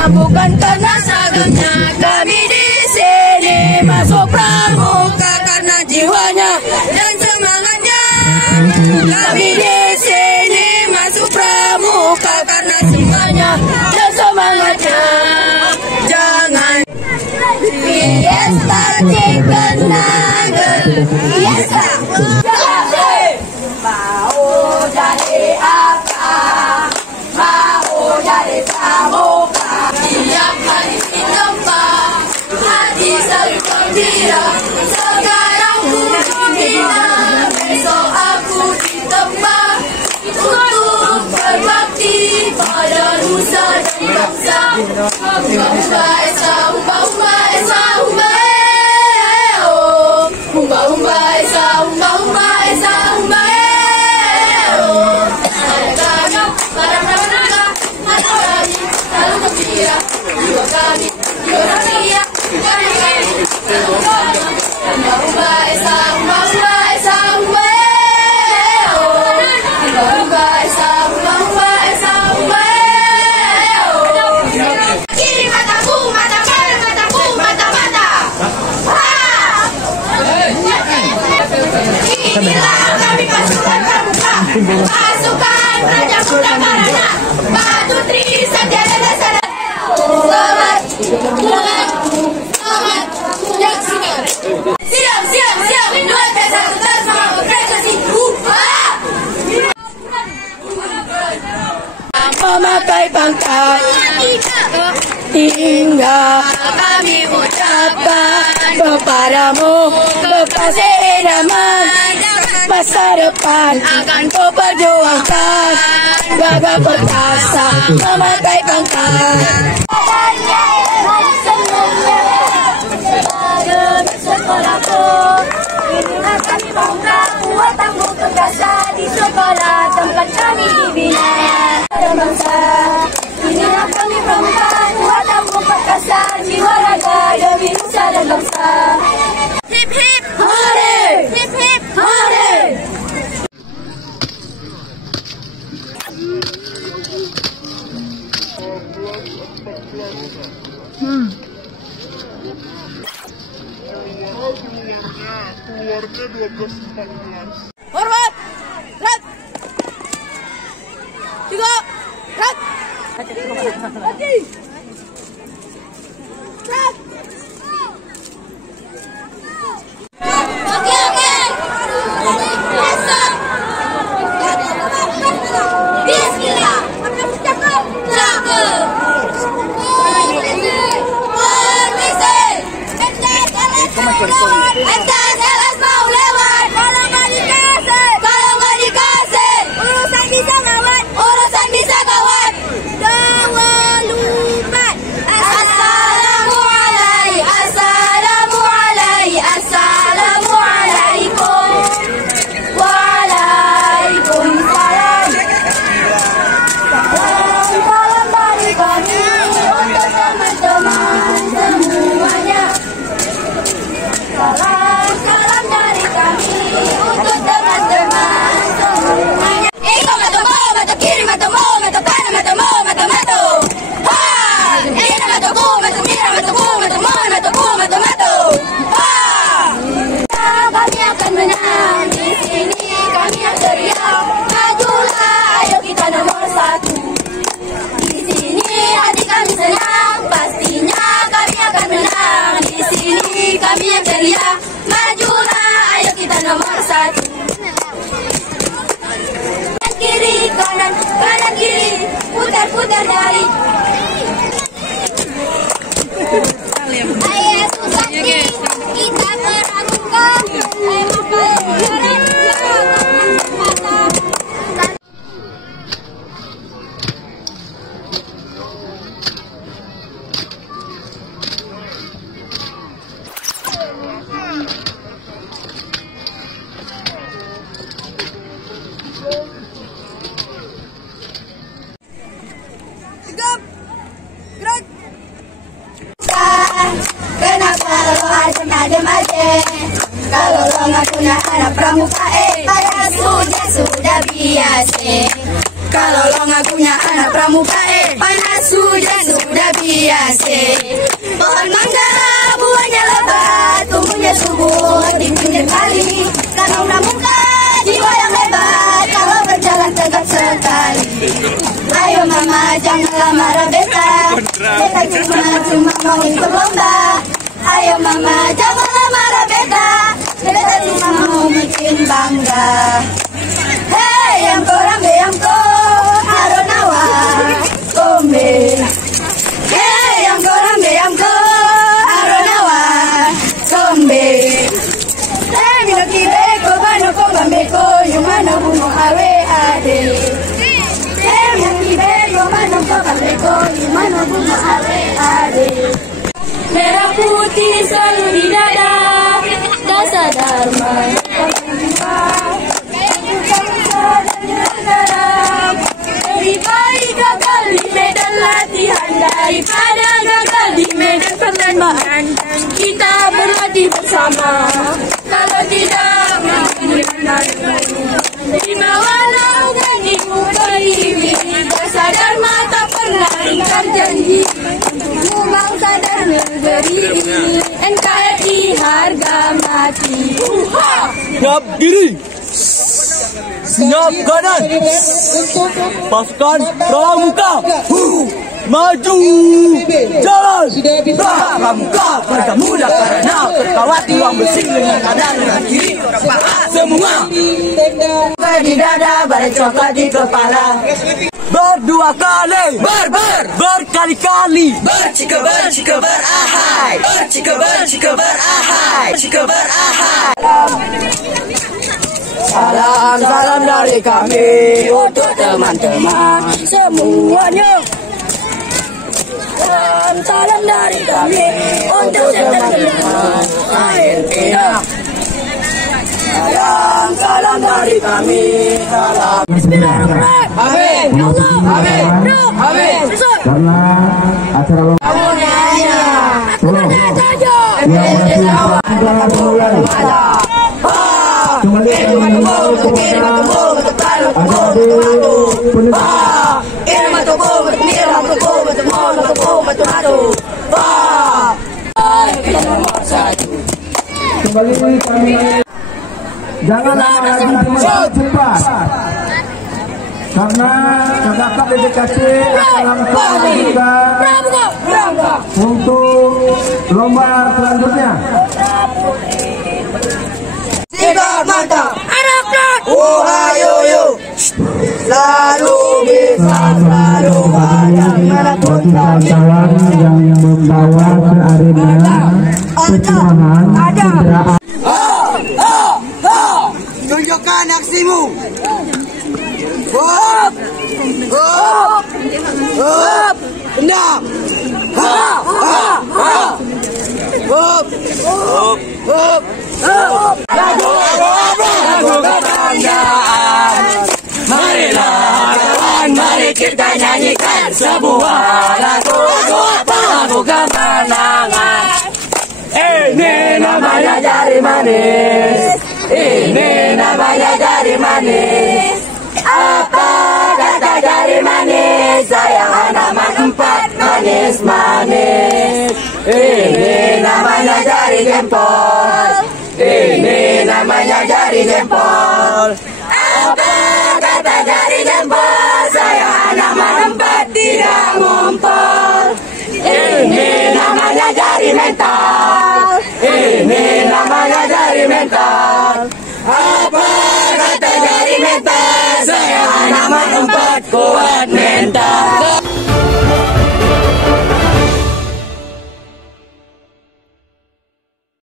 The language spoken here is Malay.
Bukan karena sagamnya kami di sini masuk pramuka karena jiwanya dan semangatnya. Kami di sini masuk pramuka karena jiwanya dan semangatnya. Jangan fiesta chicken nugget, fiesta. Mau jadi apa? Mau jadi pramuka. Tiap hari ditempa, hati selalu gembira. Sekarang ku gembira, besok aku ditempa untuk berbakti pada nusa dan bangsa. Humba esa, humba humba esa, humba oh. Humba humba esa, humba humba esa, humba oh. Para pramuka, hati kami selalu gembira. Jiwa kami, jiwa ceria. Kami selalu bangga. Humba humba esa, humba humba esa, humba oh. Humba humba esa, humba humba esa, humba oh. Kiri mataku, mata kanan mataku, mata mata. Inilah kami pasukan pramuka, pasukan Raja Muda Karana, Batu Tri Sanjaya Dasara. Selamat, selamat, menyaksikan. Siap, siap, siap. 2, 1, tes semangat prestasi. Memakai pangkat hingga kami ucapkan kepadamu kekasih idaman. Masa depan akan kau perjuangkan, gagah perkasa memakai pangkat. Sekolahku, inilah kami bangga buat tangguh perkasa di sekolah tempat kami dibina. Bangsa, inilah kami bangga buat tangguh perkasa jiwa raga demi nusa dan bangsa. Hip hip hore, hip hip hore. Keluarnya 12-14. Forward, red, 3, red, mati, red. Oke. Bismillah. Cakep. Entas mau lewat. Kalau nggak dikasih, urusan bisa gawat. Jangan lupa. Assalamualaikum. Waalaikumsalam. Salam dari kami untuk teman-teman semuanya. Salam dari kami untuk teman-teman semuanya. Mata kiri, mata kanan, mata. Ha! Ini mataku, mata merah, mata. Ha! Kami akan menang di sini, kami yang teriak. Majulah, ayo kita nomor 1. Di sini hati kami senang, pastinya kami akan menang. Di sini kami yang ceria, majulah, ayo kita nomor 1. Kanan kiri, putar dari. Ayo Susati, kita meragukan. Kenapa lo adem aja? Kalau lo nggak punya anak pramuka, sudah biasa. Kalau lo ngakunya anak pramuka, panas hujan sudah biasa. Pohon mangga buahnya lebat, tumbuhnya subur di pinggir kali. Kalau pramuka jiwa yang hebat, kalau berjalan tegak sekali. Ayo mama janganlah marah beta, beta cuma mau ikut lomba. Ayo mama janganlah marah beta, beta cuma mau bikin bangga. Hey yang rambe yang aronawa kombe. Hey yang rambe yang aronawa kombe. Hey minoki beko bano komba beko yumano bumo awe ade. Hey minoki beko bano komba beko yumano bumo awe ade. Merah putih selalu di dada, dasar dharma lebih baik gagal di medan latihan daripada gagal di medan perlombaan. Kita berlatih bersama, kalau tidak di bawah naungan ibu pertiwi. Dasar dharma tak pernah ingkar janji, untuk bangsa dan negeri ini. NKRI harga mati. Siap diri, siap kanan, pasukan pramuka, maju jalan. Pramuka bermuda karena berkawati uang bersih dengan kanan dengan kiri. Semua Di dada, badan coklat di kepala. berdua kali, berkali-kali, Cikabar ahai, cikabar ahai. Salam dari kami untuk teman-teman semuanya. Salam dari kami untuk teman-teman Argentina. Salam dari kami. Salam. Bismillahirrahmanirrahim. Amin. Ya Allah. Amin. Amin. Karena acara lo kembali kami jangan lama lagi cepat karena kakak DKC akan langsung melanjutkan untuk lomba selanjutnya. Siap mantap. Anak-anak. Ohayoyo. Selalu bisa, selalu ada dimanapun kawan yang membawa ke arena pecurangan kendaraan. Tunjukkan aksimu. Hop, hop, hop, endam. Ha, ha, ha. Hop, hop, hop, hop. Lagu kebanggaan. Marilah kawan, mari kita nyanyikan sebuah lagu kemenangan. Ini namanya jari manis. Ini namanya jari manis. Apa kata jari manis? Sayang halaman 4 manis-manis. Ini namanya jari jempol. Ini namanya jari jempol. Apa kata jari jempol? Sayang halaman 4 tidak ngumpul. Ini namanya jari mental. Ini namanya jari mental.